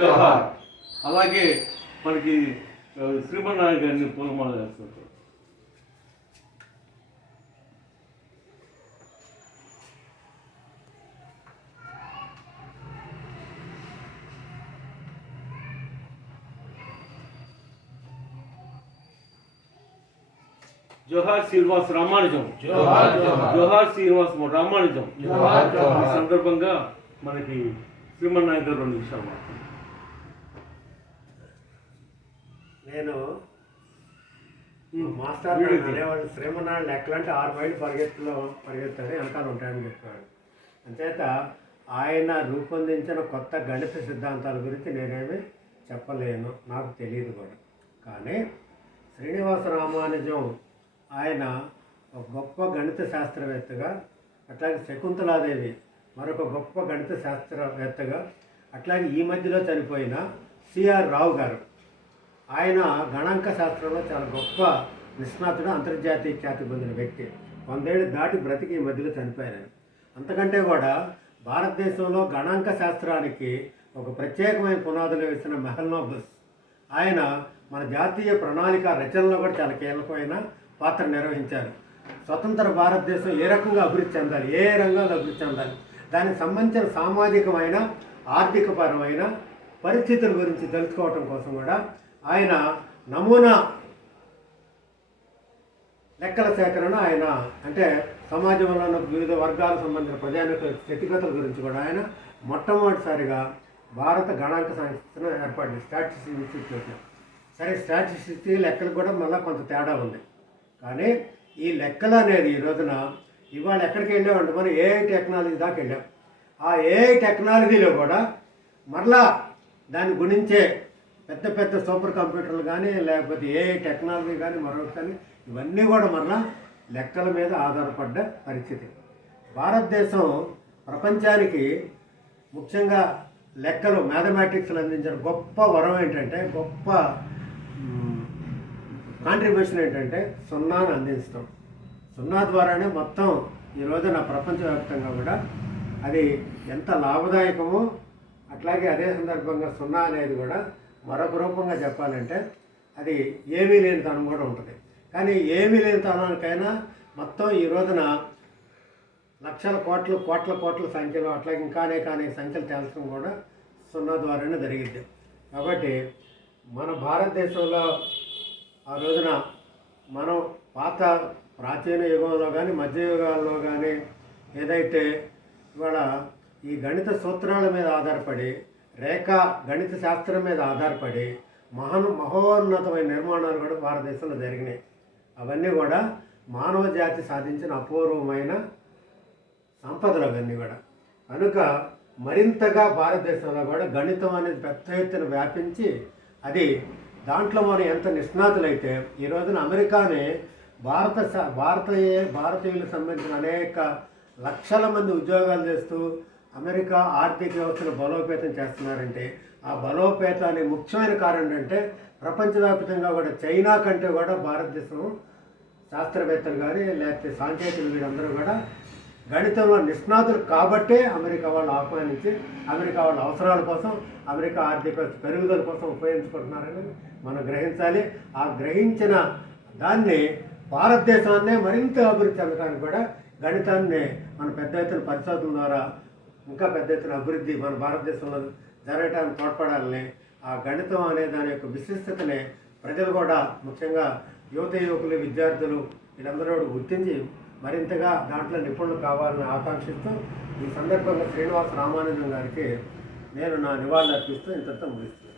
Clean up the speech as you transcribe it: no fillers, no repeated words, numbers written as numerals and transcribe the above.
జోహార్. అలాగే మనకి శ్రీమన్నారాయణ గారిని పూలమాల వేస్తుంటారు. జోహార్ శ్రీనివాస్ రామానుజం. జోహార్ జోహార్. జోహార్ శ్రీనివాస్ రామానుజం. జోహార్ జోహార్. ఈ సందర్భంగా మనకి శ్రీమన్నారాయణ గారు 2 నిమిషాలు మాట్లాడారు. నేను మాస్టర్ అనేవాడు శ్రీమన్నారాయణ లెక్కలంటే 6 మైళ్ళు పరిగెత్తాడు వెనకాల ఉంటాయని చెప్పాడు. అంచేత ఆయన రూపొందించిన కొత్త గణిత సిద్ధాంతాల గురించి నేనేమి చెప్పలేను, నాకు తెలియదు కూడా. కానీ శ్రీనివాస రామానుజం ఆయన ఒక గొప్ప గణిత శాస్త్రవేత్తగా, అట్లాగే శకుంతలాదేవి మరొక గొప్ప గణిత శాస్త్రవేత్తగా, అట్లాగే ఈ మధ్యలో చనిపోయిన సిఆర్ రావు గారు, ఆయన గణాంక శాస్త్రంలో చాలా గొప్ప నిష్ణాతుడు, అంతర్జాతీయ ఖ్యాతి పొందిన వ్యక్తి. 100 ఏళ్ళు దాటి బ్రతికి ఈ మధ్యలో చనిపోయారు. అంతకంటే కూడా భారతదేశంలో గణాంక శాస్త్రానికి ఒక ప్రత్యేకమైన పునాదులు వేసిన మెహల్నోబిస్, ఆయన మన జాతీయ ప్రణాళిక రచనలో కూడా చాలా కీలకమైన పాత్ర నిర్వహించారు. స్వతంత్ర భారతదేశం ఏ రకంగా అభివృద్ధి చెందాలి, ఏ రంగంలో అభివృద్ధి చెందాలి, దానికి సంబంధించిన సామాజికమైన ఆర్థికపరమైన పరిస్థితుల గురించి తెలుసుకోవటం కోసం కూడా ఆయన నమూనా లెక్కల సేకరణ, ఆయన అంటే సమాజంలో ఉన్న వివిధ వర్గాలకు సంబంధించిన ప్రజానిక స్థితిగతుల గురించి కూడా ఆయన మొట్టమొదటిసారిగా భారత గణాంక సంస్థను ఏర్పాటు స్టాటిస్టిక్స్ ఇన్స్టిట్యూట్. సరే, స్టాటిస్టిక్స్ లెక్కలు కూడా మళ్ళీ కొంత తేడా ఉంది. కానీ ఈ లెక్కలు అనేది ఈ రోజున ఇవాళ ఎక్కడికి వెళ్ళామంటే మనం ఏఐ టెక్నాలజీ దాకా వెళ్ళాం. ఆ ఏఐ టెక్నాలజీలో కూడా మరలా దాన్ని గుణించే పెద్ద పెద్ద సూపర్ కంప్యూటర్లు కానీ, లేకపోతే ఏఐ టెక్నాలజీ కానీ, మరొకటి కానీ, ఇవన్నీ కూడా మరలా లెక్కల మీద ఆధారపడ్డ పరిస్థితి. భారతదేశం ప్రపంచానికి ముఖ్యంగా లెక్కలు, మ్యాథమెటిక్స్లు అందించిన గొప్ప వరం ఏంటంటే, గొప్ప కాంట్రిబ్యూషన్ ఏంటంటే సున్నాను అందించడం. సున్నా ద్వారానే మొత్తం ఈ రోజున ప్రపంచవ్యాప్తంగా కూడా అది ఎంత లాభదాయకమో, అట్లాగే అదే సందర్భంగా సున్నా అనేది కూడా మరొక రూపంగా చెప్పాలంటే అది ఏమీ లేని తనం కూడా ఉంటుంది. కానీ ఏమీ లేని తనానికైనా మొత్తం ఈ రోజున లక్షల కోట్ల సంఖ్యలో, అట్లాగే ఇంకానే సంఖ్యలు తేల్చడం కూడా సున్నా ద్వారానే జరిగింది. కాబట్టి మన భారతదేశంలో ఆ రోజున మనం ప్రాచీన యుగంలో కానీ, మధ్యయుగాల్లో కానీ ఏదైతే ఇవాళ ఈ గణిత సూత్రాల మీద ఆధారపడి, రేఖా గణిత శాస్త్రం మీద ఆధారపడి మహోన్నతమైన నిర్మాణాలు కూడా భారతదేశంలో జరిగినాయి. అవన్నీ కూడా మానవ జాతి సాధించిన అపూర్వమైన సంపదలు అవన్నీ కూడా. కనుక మరింతగా భారతదేశంలో కూడా గణితం అనేది పెద్ద ఎత్తున వ్యాపించి, అది దాంట్లో మనం ఎంత నిష్ణాతులైతే ఈ రోజున అమెరికానే భారతీయులకు సంబంధించిన అనేక లక్షల మంది ఉద్యోగాలు చేస్తూ అమెరికా ఆర్థిక వ్యవస్థను బలోపేతం చేస్తున్నారంటే, ఆ బలోపేతానికి ముఖ్యమైన కారణం అంటే ప్రపంచవ్యాప్తంగా కూడా చైనా కంటే కూడా భారతదేశం శాస్త్రవేత్తలు కానీ, లేకపోతే సాంకేతికులు వీళ్ళందరూ కూడా గణితంలో నిష్ణాతులు కాబట్టే అమెరికా వాళ్ళు ఆహ్వానించి అమెరికా వాళ్ళ అవసరాల కోసం, అమెరికా ఆర్థిక పెరుగుదల కోసం ఉపయోగించుకుంటున్నారని మనం గ్రహించాలి. ఆ గ్రహించిన దాన్ని భారతదేశాన్నే మరింత అభివృద్ధి చెందడానికి కూడా గణితాన్ని మన పెద్ద ఎత్తున పరిశోధన ద్వారా ఇంకా పెద్ద ఎత్తున అభివృద్ధి మన భారతదేశంలో జరగడానికి తోడ్పడాలని, ఆ గణితం అనే దాని యొక్క విశిష్టతని ప్రజలు కూడా, ముఖ్యంగా యువకులు, విద్యార్థులు వీళ్ళందరూ గుర్తించి మరింతగా దాంట్లో నిపుణులు కావాలని ఆకాంక్షిస్తూ ఈ సందర్భంగా శ్రీనివాస రామానుజం గారికి నేను నా నివాళులు అర్పిస్తూ ఇంతతో ముగిస్తున్నాను.